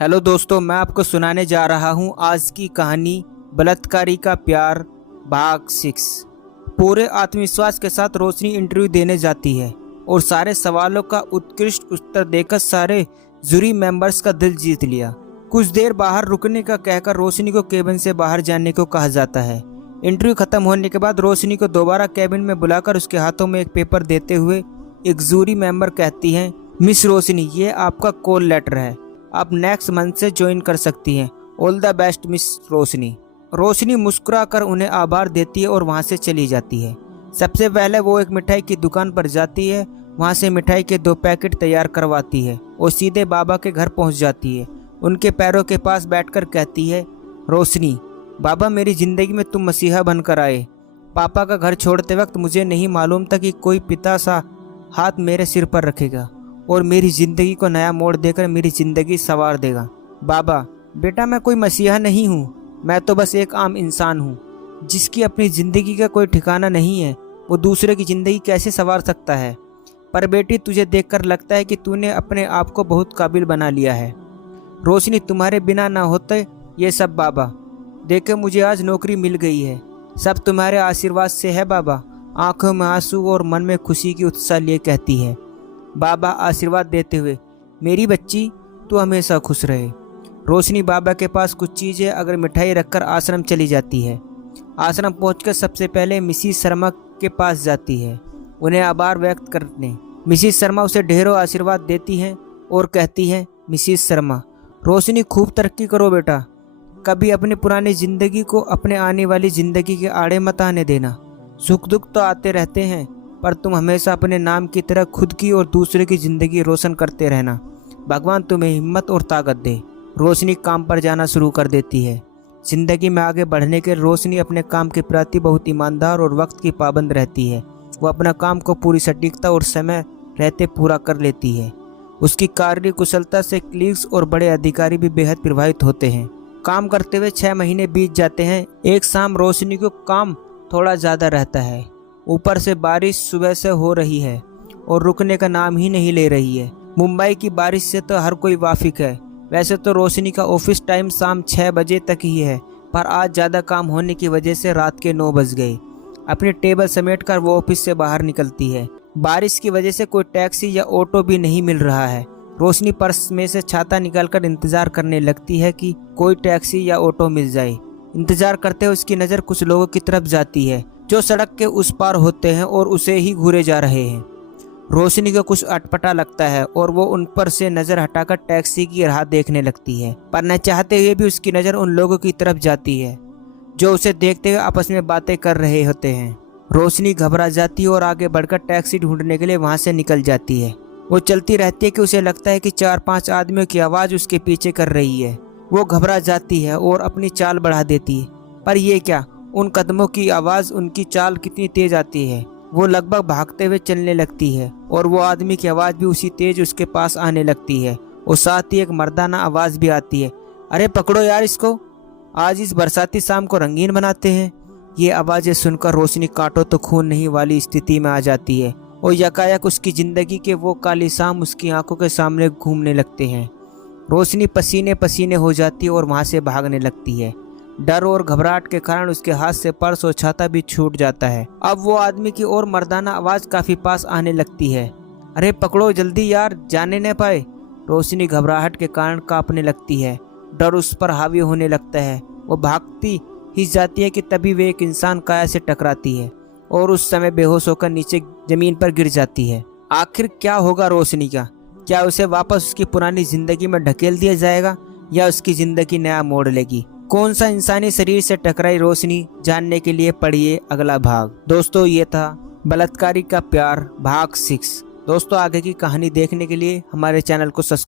Hello दोस्तों, मैं आपको सुनाने जा रहा हूँ आज की कहानी बलात्कारी का प्यार भाग 6। पूरे आत्मविश्वास के साथ रोशनी इंटरव्यू देने जाती है और सारे सवालों का उत्कृष्ट उत्तर देकर सारे जूरी मेंबर्स का दिल जीत लिया। कुछ देर बाहर रुकने का कहकर रोशनी को केबिन से बाहर जाने को कहा जाता है। इंटरव्यू खत्म होने के बाद रोशनी को दोबारा केबिन में बुलाकर उसके हाथों में एक पेपर देते हुए एक जूरी मेंबर कहती है, मिस रोशनी, ये आपका कॉल लेटर है, आप नेक्स्ट मंथ से ज्वाइन कर सकती हैं। ऑल द बेस्ट मिस रोशनी। रोशनी मुस्कुराकर उन्हें आभार देती है और वहां से चली जाती है। सबसे पहले वो एक मिठाई की दुकान पर जाती है, वहां से मिठाई के 2 पैकेट तैयार करवाती है और सीधे बाबा के घर पहुंच जाती है। उनके पैरों के पास बैठकर कहती है, रोशनी, बाबा मेरी जिंदगी में तुम मसीहा बनकर आए। पापा का घर छोड़ते वक्त मुझे नहीं मालूम था कि कोई पिता सा हाथ मेरे सिर पर रखेगा और मेरी ज़िंदगी को नया मोड़ देकर मेरी ज़िंदगी संवार देगा। बाबा, बेटा मैं कोई मसीहा नहीं हूँ, मैं तो बस एक आम इंसान हूँ जिसकी अपनी ज़िंदगी का कोई ठिकाना नहीं है। वो दूसरे की ज़िंदगी कैसे संवार सकता है? पर बेटी, तुझे देखकर लगता है कि तूने अपने आप को बहुत काबिल बना लिया है। रोशनी, तुम्हारे बिना ना होते ये सब बाबा। देखे मुझे आज नौकरी मिल गई है, सब तुम्हारे आशीर्वाद से है बाबा। आंखों में आंसू और मन में खुशी की उत्साह लिए कहती है, बाबा आशीर्वाद देते हुए, मेरी बच्ची तू हमेशा खुश रहे। रोशनी बाबा के पास कुछ चीज़ें अगर मिठाई रखकर आश्रम चली जाती है। आश्रम पहुंचकर सबसे पहले मिसिस शर्मा के पास जाती है उन्हें आभार व्यक्त करने। मिसिस शर्मा उसे ढेरों आशीर्वाद देती हैं और कहती हैं, मिसिस शर्मा, रोशनी खूब तरक्की करो बेटा, कभी अपनी पुरानी ज़िंदगी को अपने आने वाली ज़िंदगी के आड़े मत आने देना। सुख दुख तो आते रहते हैं, पर तुम हमेशा अपने नाम की तरह खुद की और दूसरे की ज़िंदगी रोशन करते रहना। भगवान तुम्हें हिम्मत और ताकत दे। रोशनी काम पर जाना शुरू कर देती है। ज़िंदगी में आगे बढ़ने के रोशनी अपने काम के प्रति बहुत ईमानदार और वक्त की पाबंद रहती है। वो अपना काम को पूरी सटीकता और समय रहते पूरा कर लेती है। उसकी कार्य कुशलता से क्लीग्स और बड़े अधिकारी भी बेहद प्रभावित होते हैं। काम करते हुए 6 महीने बीत जाते हैं। एक शाम रोशनी को काम थोड़ा ज़्यादा रहता है। ऊपर से बारिश सुबह से हो रही है और रुकने का नाम ही नहीं ले रही है। मुंबई की बारिश से तो हर कोई वाकिफ है। वैसे तो रोशनी का ऑफिस टाइम शाम 6 बजे तक ही है, पर आज ज़्यादा काम होने की वजह से रात के 9 बज गए। अपनी टेबल समेटकर वो ऑफिस से बाहर निकलती है। बारिश की वजह से कोई टैक्सी या ऑटो भी नहीं मिल रहा है। रोशनी पर्स में से छाता निकालकर इंतजार करने लगती है कि कोई टैक्सी या ऑटो मिल जाए। इंतजार करते हुए उसकी नज़र कुछ लोगों की तरफ जाती है जो सड़क के उस पार होते हैं और उसे ही घूरे जा रहे हैं। रोशनी को कुछ अटपटा लगता है और वो उन पर से नज़र हटाकर टैक्सी की राह देखने लगती है, पर न चाहते हुए भी उसकी नज़र उन लोगों की तरफ जाती है जो उसे देखते हुए आपस में बातें कर रहे होते हैं। रोशनी घबरा जाती है और आगे बढ़कर टैक्सी ढूंढने के लिए वहाँ से निकल जाती है। वो चलती रहती है कि उसे लगता है कि 4-5 आदमियों की आवाज़ उसके पीछे कर रही है। वो घबरा जाती है और अपनी चाल बढ़ा देती है, पर यह क्या, उन कदमों की आवाज़, उनकी चाल कितनी तेज आती है। वो लगभग भागते हुए चलने लगती है और वो आदमी की आवाज़ भी उसी तेज उसके पास आने लगती है और साथ ही एक मर्दाना आवाज़ भी आती है, अरे पकड़ो यार इसको, आज इस बरसाती शाम को रंगीन बनाते हैं। ये आवाज़ें सुनकर रोशनी काटो तो खून नहीं वाली स्थिति में आ जाती है और यकायक उसकी ज़िंदगी के वो काली शाम उसकी आंखों के सामने घूमने लगते हैं। रोशनी पसीने पसीने हो जाती है और वहाँ से भागने लगती है। डर और घबराहट के कारण उसके हाथ से पर्स और छाता भी छूट जाता है। अब वो आदमी की और मर्दाना आवाज़ काफ़ी पास आने लगती है, अरे पकड़ो जल्दी यार, जाने न पाए। रोशनी घबराहट के कारण कांपने लगती है। डर उस पर हावी होने लगता है। वो भागती ही जाती है कि तभी वे एक इंसान काया से टकराती है और उस समय बेहोश होकर नीचे ज़मीन पर गिर जाती है। आखिर क्या होगा रोशनी का? क्या उसे वापस उसकी पुरानी ज़िंदगी में ढकेल दिया जाएगा या उसकी ज़िंदगी नया मोड़ लेगी? कौन सा इंसानी शरीर से टकराई रोशनी, जानने के लिए पढ़िए अगला भाग। दोस्तों, ये था बलात्कारी का प्यार भाग 6। दोस्तों, आगे की कहानी देखने के लिए हमारे चैनल को सब्सक्राइब